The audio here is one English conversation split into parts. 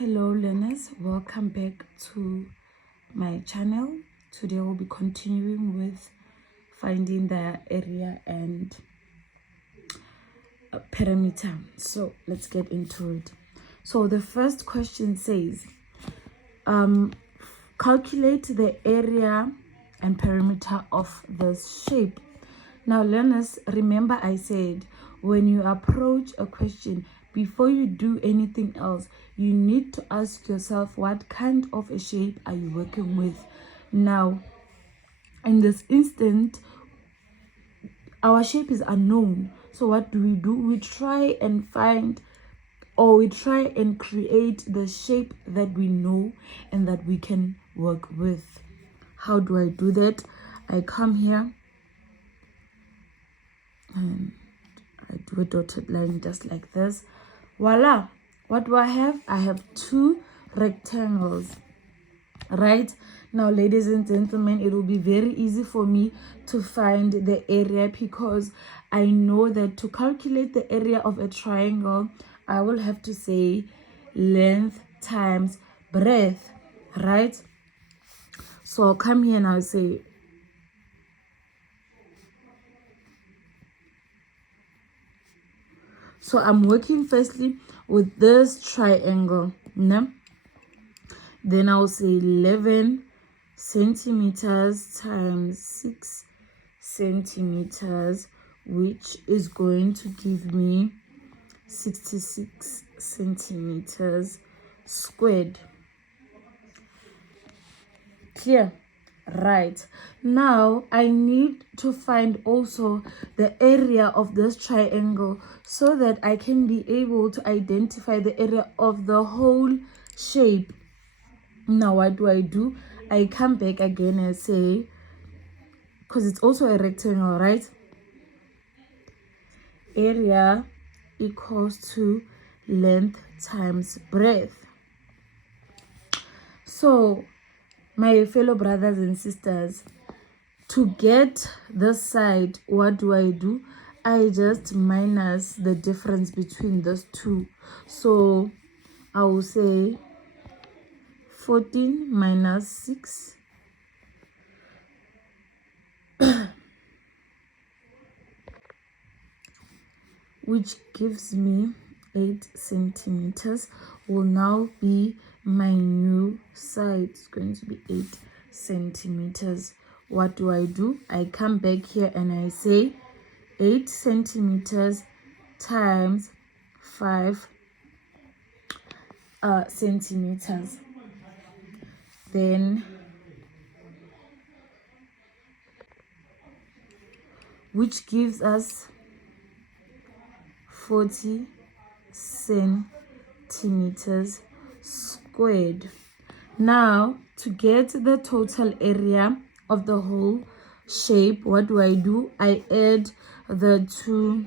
Hello learners, welcome back to my channel. Today we'll be continuing with finding the area and perimeter. So let's get into it. So the first question says calculate the area and perimeter of this shape. Now learners, remember I said when you approach a question, before you do anything else, you need to ask yourself what kind of a shape are you working with. Now in this instant, our shape is unknown, so what do? We try and find, or we try and create the shape that we know and that we can work with. How do I do that? I come here and I do a dotted line just like this. Voila! What do I have? I have two rectangles. Right now, ladies and gentlemen, it will be very easy for me to find the area because I know that to calculate the area of a triangle, I will have to say length times breadth, right? So I'll come here and I'll say so I'm working firstly with this triangle, no? Then I'll say 11 centimeters times 6 centimeters, which is going to give me 66 centimeters squared. Clear? Right. Now I need to find also the area of this triangle so that I can be able to identify the area of the whole shape. Now what do? I come back again and say, because it's also a rectangle, right? Area equals to length times breadth. So my fellow brothers and sisters, to get this side, what do? I just minus the difference between those two. So I will say 14 minus 6 which gives me 8 centimeters will now be my new side. It's going to be 8 centimeters. What do? I come back here and I say 8 centimeters times 5 centimeters. Then which gives us 40 centimeters squared. Now to get the total area of the whole shape, what do? I add the two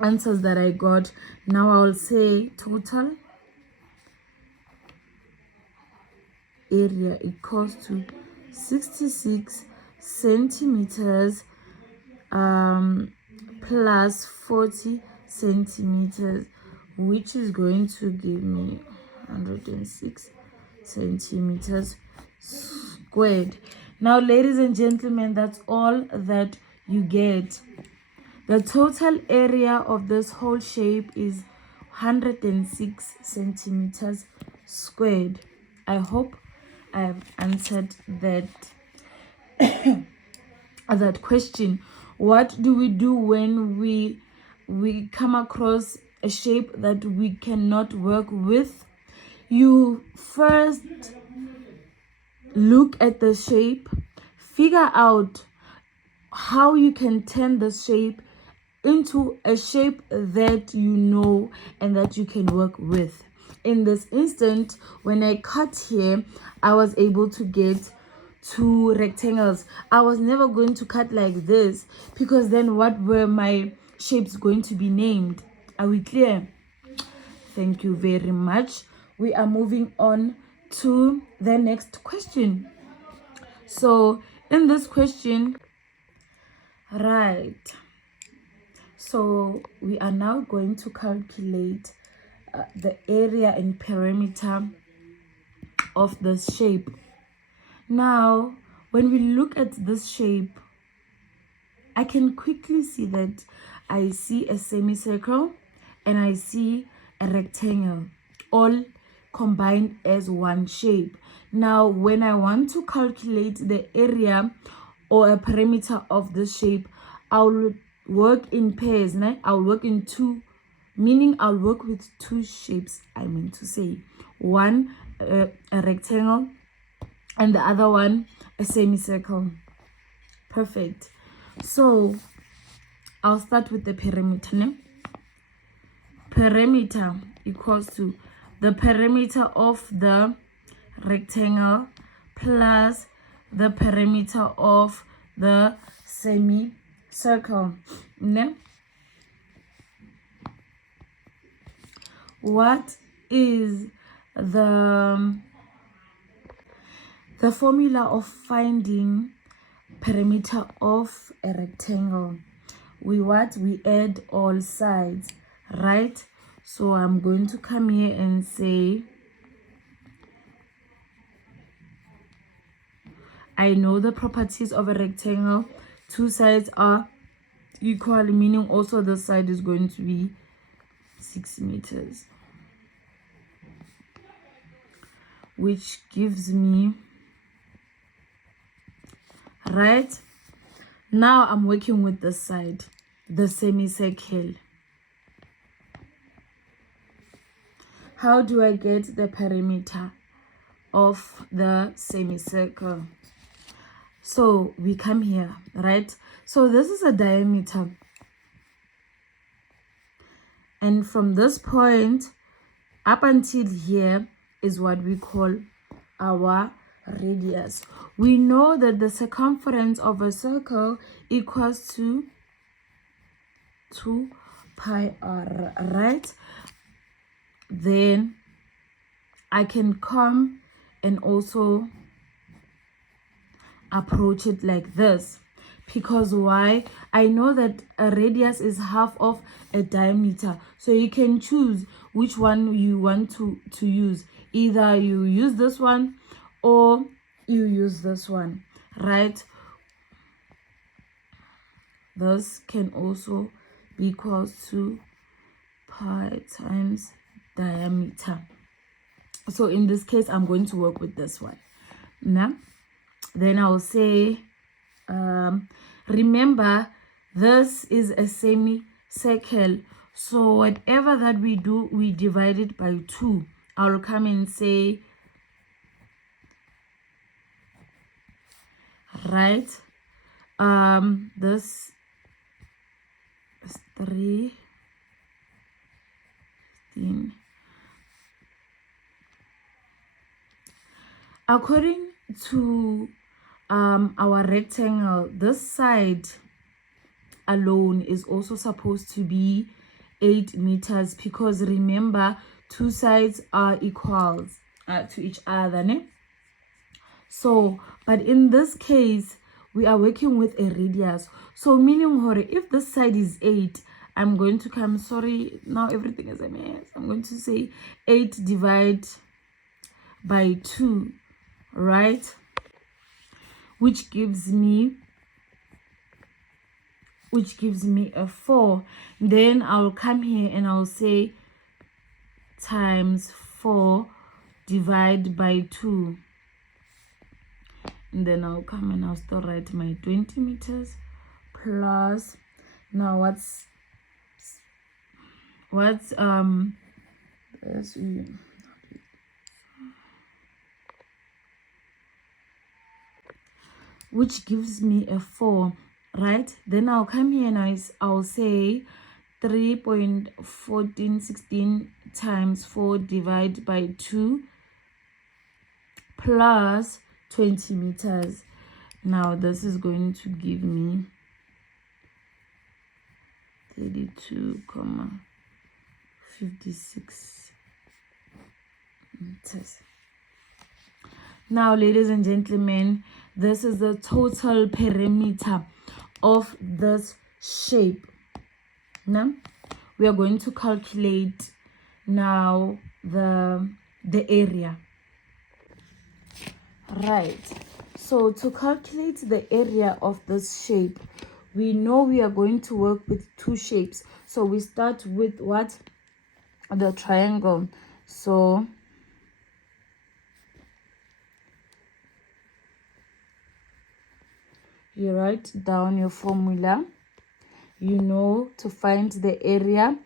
answers that I got. Now I'll say total area equals to 66 centimeters plus 40 centimeters, which is going to give me 106 centimeters squared. Now ladies and gentlemen, that's all that you get. The total area of this whole shape is 106 centimeters squared. I hope I have answered that that question. What do we do when we come across a shape that we cannot work with? You first look at the shape, figure out how you can turn the shape into a shape that you know and that you can work with. In this instant, when I cut here, I was able to get two rectangles. I was never going to cut like this because then what were my shapes going to be named? Are we clear? Thank you very much. We are moving on to the next question. So in this question, right, so we are now going to calculate the area and perimeter of this shape. Now, when we look at this shape, I can quickly see that I see a semicircle and I see a rectangle, all combined as one shape. Now, when I want to calculate the area or a perimeter of this shape, I'll work in pairs. I'll work in two, meaning I'll work with two shapes, I mean to say. One, a rectangle, and the other one, a semicircle. Perfect. So I'll start with the perimeter. Perimeter equals to the perimeter of the rectangle plus the perimeter of the semicircle. What is the formula of finding perimeter of a rectangle? We add all sides, right? So I'm going to come here and say, I know the properties of a rectangle. Two sides are equal, meaning also the side is going to be 6 meters, which gives me, right? Now I'm working with the side, the semicircle. How do I get the perimeter of the semicircle? So we come here, right? So this is a diameter. And from this point up until here is what we call our radius. We know that the circumference of a circle equals to 2 pi r, right? Then I can come and also approach it like this. Because why? I know that a radius is half of a diameter. So you can choose which one you want to use. Either you use this one or you use this one, right? This can also be equals to pi times diameter. So in this case, I'm going to work with this one. Now, then I'll say, remember, this is a semicircle. So whatever that we do, we divide it by 2. I'll come and say, right, this is 3, 15. According to our rectangle, this side alone is also supposed to be 8 meters, because remember, two sides are equal to each other, ne? So, but in this case, we are working with a radius. So meaning, if this side is 8, I'm going to come, sorry, now everything is a mess. I'm going to say 8 divided by 2, right? Which gives me a 4. Then I'll come here and I'll say times 4 divided by 2. And then I'll come and I'll still write my 20 meters plus, now which gives me a 4, right? Then I'll come here and I'll say 3.1416 times 4 divided by 2 plus 20 meters. Now this is going to give me 32.56 meters. Now, ladies and gentlemen, this is the total perimeter of this shape. Now we are going to calculate now the area. Right, so to calculate the area of this shape, we know we are going to work with two shapes. So we start with what? The triangle. So you write down your formula. You know, to find the area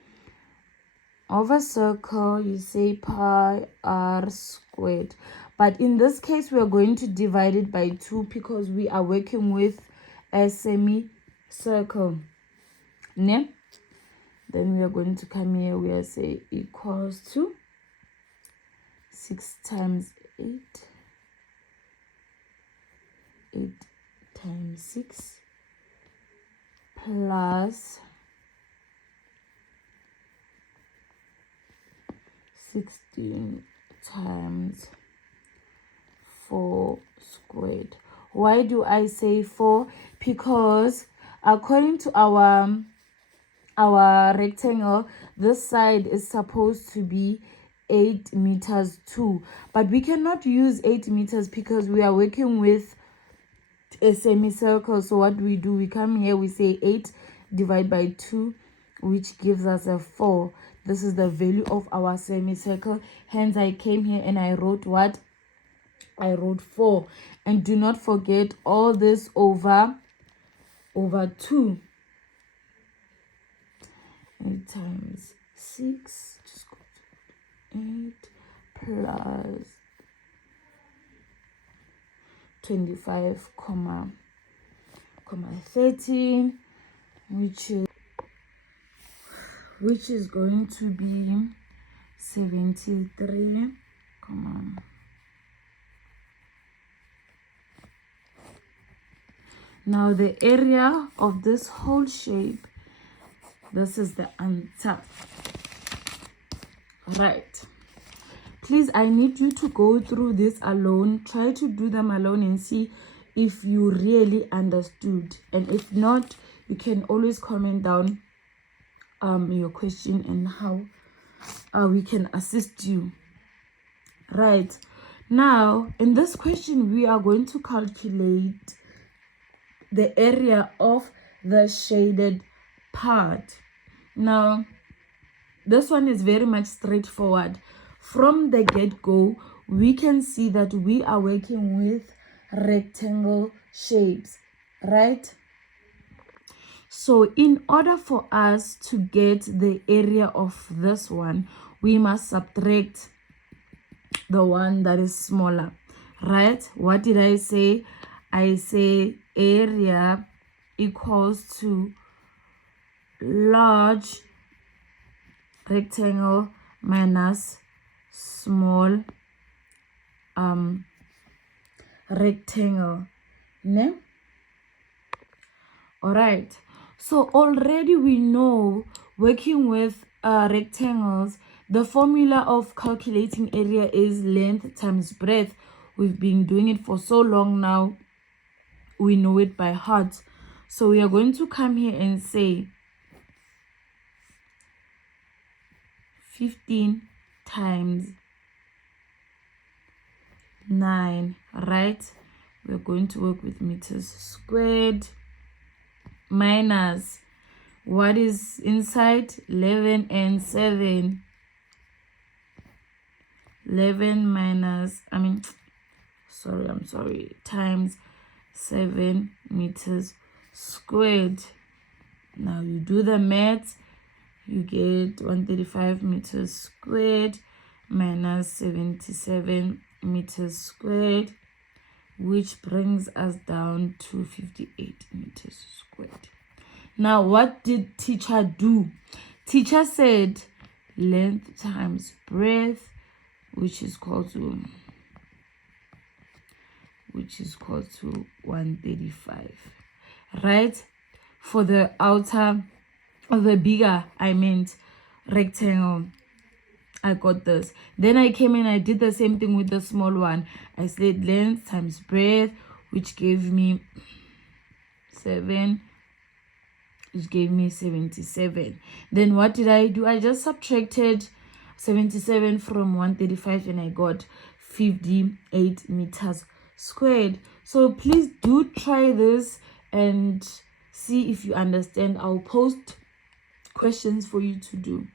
of a circle, you say pi r squared. But in this case, we are going to divide it by 2 because we are working with a semicircle. Ne? Then we are going to come here, we are say equals to 6 times 8. 8 times 6 plus 16 times 4 squared. Why do I say 4? Because according to our rectangle, this side is supposed to be 8 meters too, but we cannot use 8 meters because we are working with a semicircle. So what we do, we come here, we say 8 divided by 2, which gives us a 4. This is the value of our semicircle. Hence I came here and I wrote what? I wrote 4. And do not forget all this over 2. 8 times 6, just go to 8 plus 25, 13, which is going to be 73, Now the area of this whole shape, this is the answer. Right. Please, I need you to go through this alone. Try to do them alone and see if you really understood. And if not, you can always comment down your question and how we can assist you. Right. Now, in this question, we are going to calculate the area of the shaded part. Now, this one is very much straightforward. From the get-go, we can see that we are working with rectangle shapes, right? So in order for us to get the area of this one, we must subtract the one that is smaller, right? What did I say? I say area equals to large rectangle minus small rectangle. Ne? All right, so already we know working with rectangles, the formula of calculating area is length times breadth. We've been doing it for so long now, we know it by heart. So we are going to come here and say 15 times 9, right? We're going to work with meters squared minus what is inside 11 and 7. 11 minus times 7 meters squared. Now you do the math, you get 135 meters squared minus 77 meters squared, which brings us down to 58 meters squared. Now what did teacher do? Teacher said length times breadth, which is equal to 135, right? For the outer of the bigger, rectangle, I got this. Then I came in, I did the same thing with the small one. I said length times breadth, which gave me 7, which gave me 77. Then what did I do? I just subtracted 77 from 135, and I got 58 meters squared. So please do try this and see if you understand. I'll post questions for you to do.